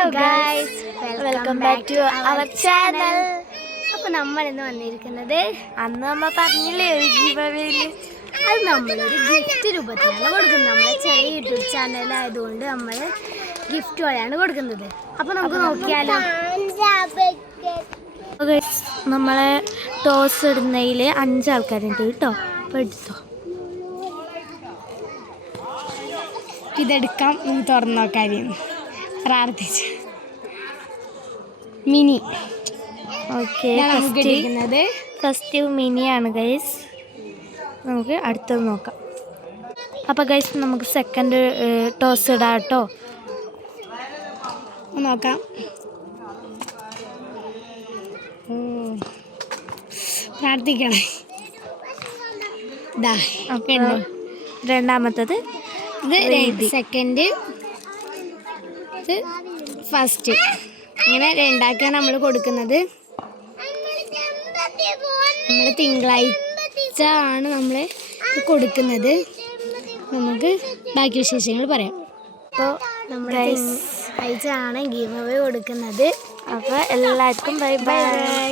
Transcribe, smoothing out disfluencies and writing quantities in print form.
Hello guys, welcome back to our channel. അപ്പോൾ നമ്മൾ ഇന്ന് വന്നിരിക്കുന്നത് അന്ന് നമ്മ പറഞ്ഞില്ലേ ഒരു ഗീവവേയില് അത് നമ്മളൊരു ഗിഫ്റ്റ് രൂപത്തിലാണ് കൊടുക്കുന്നത്. നമ്മളെ ചെറിയ യൂട്യൂബ് ചാനലായതുകൊണ്ട് നമ്മൾ ഗിഫ്റ്റ് വഴിയാണ് കൊടുക്കുന്നത്. അപ്പോൾ നമുക്ക് നോക്കിയാലോ. നമ്മളെ ടോസ് ഇടുന്നതിൽ 5 ആൾക്കാരുണ്ട് കേട്ടോ. അപ്പോൾ എടുത്തോ, ഇതെടുക്കാം, തുറന്നു നോക്കാൻ പ്രാർത്ഥിച്ച്. മിനി ഓക്കെ, ഫസ്റ്റ് മിനിയാണ് ഗൈസ്. നമുക്ക് അടുത്തത് നോക്കാം. അപ്പോൾ ഗൈസ് നമുക്ക് സെക്കൻഡ് ടോസ് ഇടാം കേട്ടോ. നോക്കാം. പ്രാർത്ഥിക്കണം. രണ്ടാമത്തത് ഇത് സെക്കൻഡ്, ഇത് ഫസ്റ്റ്. ഇങ്ങനെ രണ്ടാക്കാണ് നമ്മൾ കൊടുക്കുന്നത്. നമ്മൾ തിങ്കളാഴ്ച ആണ് നമ്മൾ കൊടുക്കുന്നത്. നമുക്ക് ബാക്കി വിശേഷങ്ങൾ പറയാം. അപ്പോൾ നമ്മൾ തിങ്കളാഴ്ച ആണ് ഗീവ് അവേ കൊടുക്കുന്നത്. അപ്പോൾ എല്ലാവർക്കും ബൈ ബൈ.